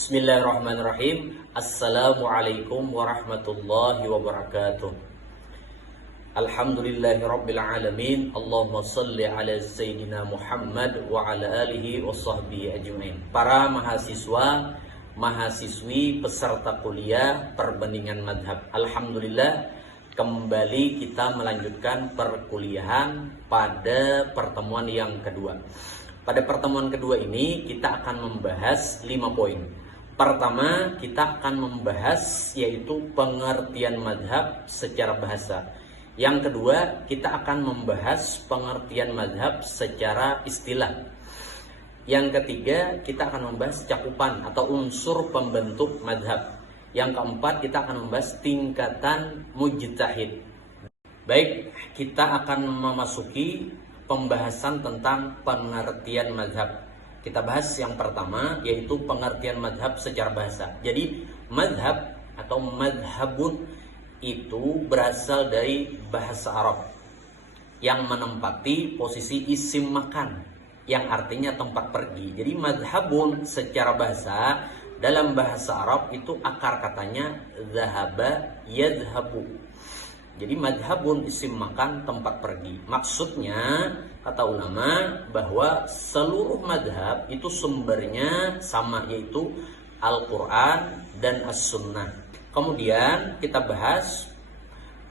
Bismillahirrahmanirrahim. Assalamualaikum warahmatullahi wabarakatuh. Alhamdulillahirabbil alamin. Allahumma shalli ala sayyidina Muhammad wa ala alihi wa sahbihi ajmain. Para mahasiswa, mahasiswi, peserta kuliah perbandingan madhab, alhamdulillah kembali kita melanjutkan perkuliahan pada pertemuan yang kedua. Pada pertemuan kedua ini kita akan membahas 5 poin. Pertama, kita akan membahas yaitu pengertian madhab secara bahasa. Yang kedua, kita akan membahas pengertian madhab secara istilah. Yang ketiga, kita akan membahas cakupan atau unsur pembentuk madhab. Yang keempat, kita akan membahas tingkatan mujtahid. Baik, kita akan memasuki pembahasan tentang pengertian madhab. Kita bahas yang pertama, yaitu pengertian madhab secara bahasa. Jadi madhab atau madhabun itu berasal dari bahasa Arab yang menempati posisi isim makan, yang artinya tempat pergi. Jadi madhabun secara bahasa, dalam bahasa Arab itu akar katanya zahaba yadhabu. Jadi madhabun isim makan, tempat pergi. Maksudnya, kata ulama, bahwa seluruh madhab itu sumbernya sama, yaitu Al-Quran dan As-Sunnah. Kemudian kita bahas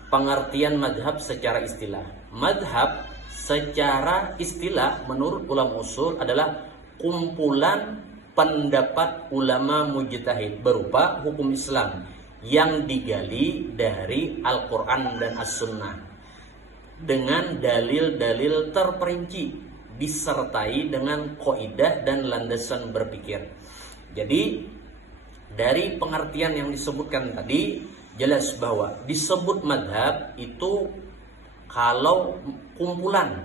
pengertian madhab secara istilah. Madhab secara istilah menurut ulama usul adalah kumpulan pendapat ulama mujtahid berupa hukum Islam yang digali dari Al-Quran dan As-Sunnah dengan dalil-dalil terperinci disertai dengan kaidah dan landasan berpikir. Jadi dari pengertian yang disebutkan tadi jelas bahwa disebut madhab itu kalau kumpulan.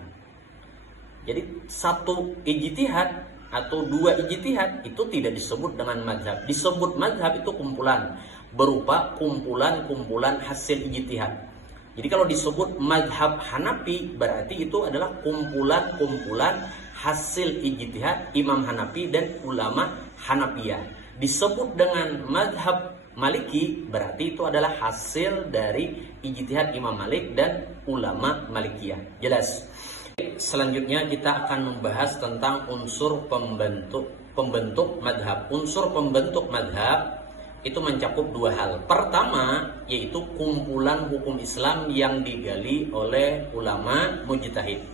Jadi satu ijtihad atau dua ijtihad itu tidak disebut dengan madhab. Disebut madhab itu kumpulan, berupa kumpulan-kumpulan hasil ijtihad. Jadi kalau disebut madhab Hanafi berarti itu adalah kumpulan-kumpulan hasil ijtihad Imam Hanafi dan ulama Hanafiyah. Disebut dengan madhab Maliki berarti itu adalah hasil dari ijtihad Imam Malik dan ulama Malikiyah. Jelas. Selanjutnya kita akan membahas tentang unsur pembentuk madhab. Unsur pembentuk madhab itu mencakup 2 hal. Pertama, yaitu kumpulan hukum Islam yang digali oleh ulama mujtahid.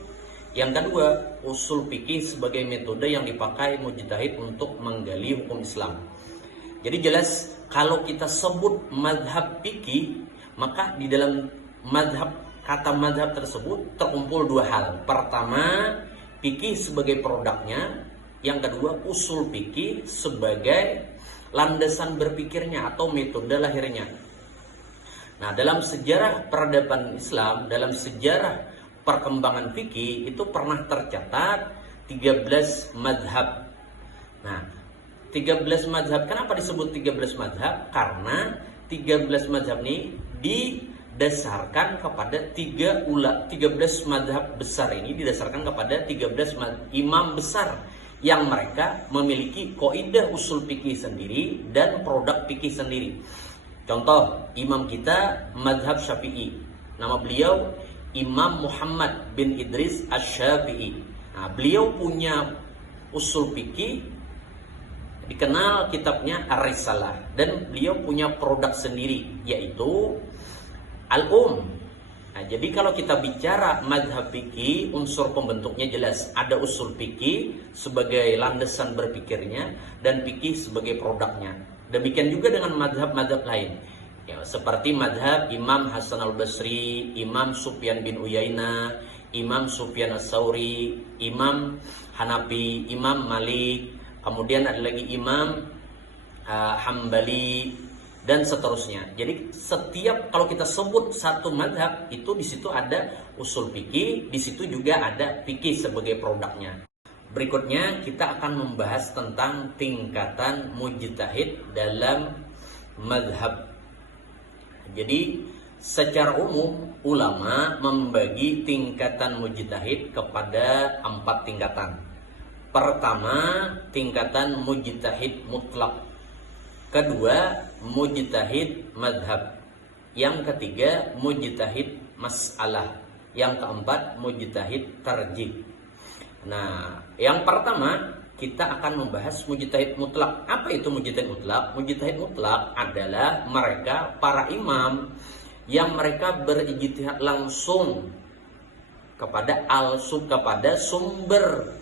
Yang kedua, usul fikih sebagai metode yang dipakai mujtahid untuk menggali hukum Islam. Jadi jelas kalau kita sebut madhab fikih, maka di dalam madhab, kata madhab tersebut terkumpul 2 hal. Pertama, fikih sebagai produknya. Yang kedua, usul fikih sebagai landasan berpikirnya atau metode lahirnya. Nah, dalam sejarah peradaban Islam, dalam sejarah perkembangan fikih itu pernah tercatat 13 madhab. Nah, 13 madhab, kenapa disebut 13 madhab? Karena 13 madhab ini didasarkan kepada 13 madhab besar ini didasarkan kepada 13 imam besar yang mereka memiliki kaidah usul fikih sendiri dan produk fikih sendiri. Contoh, imam kita madhab Syafi'i, nama beliau Imam Muhammad bin Idris Asy-Syafi'i. Nah, beliau punya usul fikih, dikenal kitabnya Ar-Risalah, dan beliau punya produk sendiri yaitu Al-Um. Nah, jadi kalau kita bicara madhab fikih, unsur pembentuknya jelas. Ada usul fikih sebagai landasan berpikirnya dan fikih sebagai produknya. Demikian juga dengan madhab-madhab lain. Ya, seperti madhab Imam Hasan al-Basri, Imam Sufyan bin Uyainah, Imam Sufyan as-Sauri, Imam Hanafi, Imam Malik, kemudian ada lagi Imam Hambali, dan seterusnya. Jadi setiap kalau kita sebut satu madhab itu di situ ada usul fikih, di situ juga ada fikih sebagai produknya. Berikutnya kita akan membahas tentang tingkatan mujtahid dalam madhab. Jadi secara umum ulama membagi tingkatan mujtahid kepada 4 tingkatan. Pertama, tingkatan mujtahid mutlak. Kedua, mujtahid madhab. Yang ketiga, mujtahid mas'alah. Yang keempat, mujtahid tarjih. Nah, yang pertama kita akan membahas mujtahid mutlak. Apa itu mujtahid mutlak? Mujtahid mutlak adalah mereka para imam yang mereka berijtihad langsung kepada sumber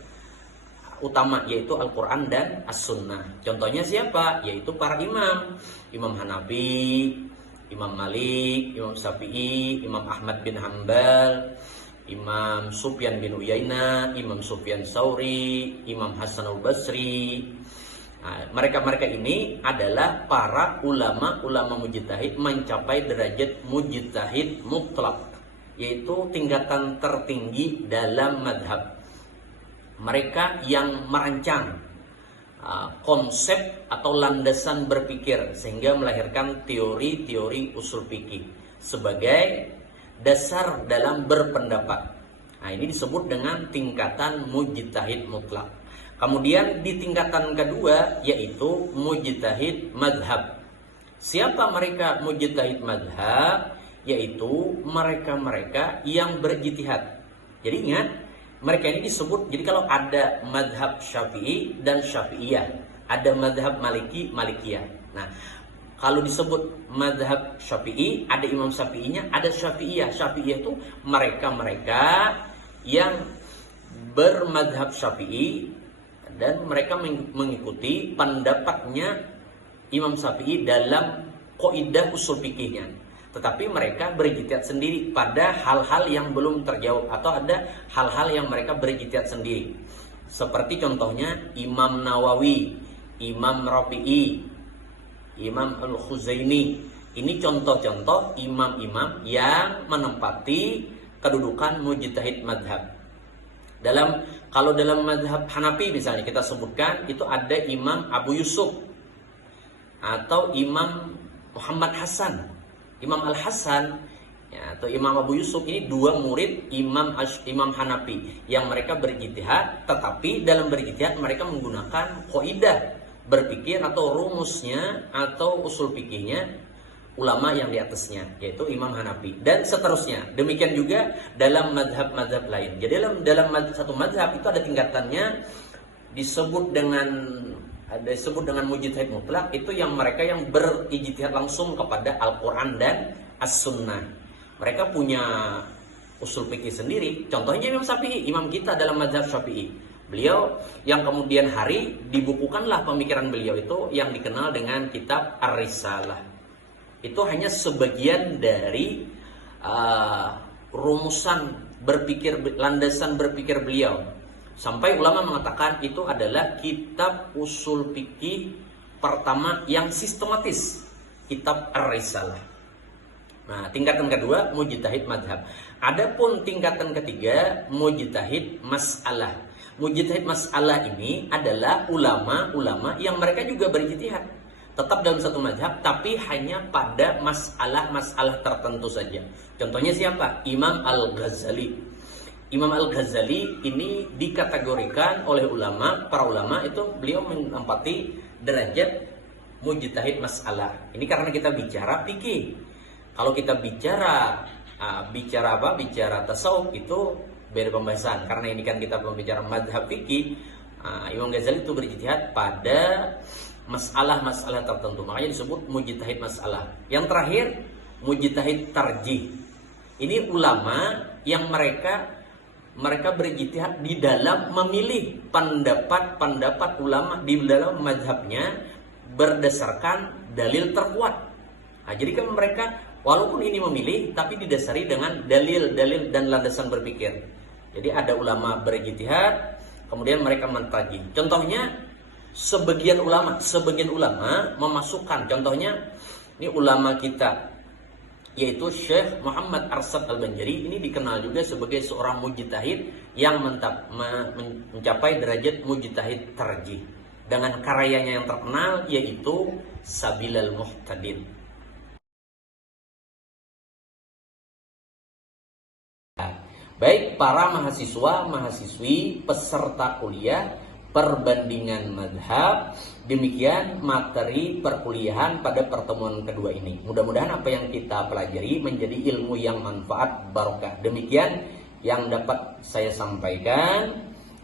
utama, yaitu Al-Quran dan As-Sunnah. Contohnya siapa? Yaitu para imam. Imam Hanafi, Imam Malik, Imam Syafi'i, Imam Ahmad bin Hanbal, Imam Sufyan bin Uyainah, Imam Sufyan Tsauri, Imam Hasan al-Basri. Nah, mereka-mereka ini adalah para ulama mujtahid mencapai derajat mujtahid mutlak, yaitu tingkatan tertinggi dalam madhab. Mereka yang merancang konsep atau landasan berpikir sehingga melahirkan teori-teori usul fikih sebagai dasar dalam berpendapat. Nah, ini disebut dengan tingkatan mujtahid mutlak. Kemudian di tingkatan kedua yaitu mujtahid madhab. Siapa mereka mujtahid madhab? Yaitu mereka-mereka yang berijtihad. Jadi ingat, mereka ini disebut, jadi kalau ada madhab Syafi'i dan Syafi'iyah, ada madhab Maliki, Malikiyah. Nah, kalau disebut madhab Syafi'i, ada Imam Syafi'inya, ada Syafi'iyah. Syafi'iyah itu mereka-mereka yang bermadhab Syafi'i dan mereka mengikuti pendapatnya Imam Syafi'i dalam kaidah usul fikihnya. Tetapi mereka berijtihad sendiri pada hal-hal yang belum terjawab, atau ada hal-hal yang mereka berijtihad sendiri. Seperti contohnya Imam Nawawi, Imam Rafi'i, Imam Al-Khuzaini. Ini contoh-contoh imam-imam yang menempati kedudukan mujtahid madhab. Kalau dalam madhab Hanafi misalnya kita sebutkan, itu ada Imam Abu Yusuf atau Imam Muhammad Hasan. Imam Al-Hasan atau Imam Abu Yusuf ini dua murid Imam Hanafi yang mereka berijtihad, tetapi dalam berijtihad mereka menggunakan kaidah berpikir atau rumusnya atau usul fikihnya ulama yang di atasnya, yaitu Imam Hanafi, dan seterusnya. Demikian juga dalam madhab-madhab lain. Jadi dalam satu madhab itu ada tingkatannya, disebut dengan mujtahid mutlak, itu yang mereka yang berijtihad langsung kepada Al-Quran dan As-Sunnah. Mereka punya usul fikih sendiri. Contohnya Imam Syafi'i, imam kita dalam mazhab Syafi'i. Beliau yang kemudian hari dibukukanlah pemikiran beliau itu yang dikenal dengan kitab Ar-Risalah. Itu hanya sebagian dari rumusan berpikir, landasan berpikir beliau. Sampai ulama mengatakan itu adalah kitab usul fikih pertama yang sistematis, kitab Ar-Risalah. Nah, tingkatan kedua mujtahid madhab. Adapun tingkatan ketiga mujtahid mas'alah. Mujtahid mas'alah ini adalah ulama-ulama yang mereka juga berijtihad, tetap dalam satu madhab, tapi hanya pada masalah-masalah tertentu saja. Contohnya siapa? Imam Al-Ghazali. Imam Al-Ghazali ini dikategorikan oleh para ulama itu beliau menempati derajat mujtahid mas'alah. Ini karena kita bicara fikih. Kalau kita bicara tasawuf itu beda pembahasan. Karena ini kan kita berbicara madhab fikih. Imam Ghazali itu berijtihad pada masalah-masalah tertentu. Makanya disebut mujtahid mas'alah. Yang terakhir mujtahid tarjih. Ini ulama yang mereka berijtihad di dalam memilih pendapat ulama di dalam mazhabnya berdasarkan dalil terkuat. Nah, jadi kan mereka walaupun ini memilih tapi didasari dengan dalil-dalil dan landasan berpikir. Jadi ada ulama berijtihad, kemudian mereka mentarjih. Contohnya sebagian ulama memasukkan, contohnya ini ulama kita yaitu Syekh Muhammad Arsad Al-Banjari, ini dikenal juga sebagai seorang mujtahid yang mencapai derajat mujtahid tarjih dengan karyanya yang terkenal yaitu Sabilal Muhtadin. Baik para mahasiswa, mahasiswi, peserta kuliah, perbandingan madhab. Demikian materi perkuliahan pada pertemuan kedua ini. Mudah-mudahan apa yang kita pelajari menjadi ilmu yang manfaat barokah. Demikian yang dapat saya sampaikan.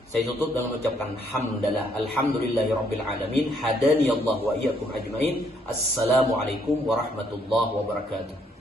Saya tutup dengan mengucapkan hamdalah. Alhamdulillahirabbil alamin. Hadani Allah wa iyyakum ajmain. Assalamualaikum warahmatullahi wabarakatuh.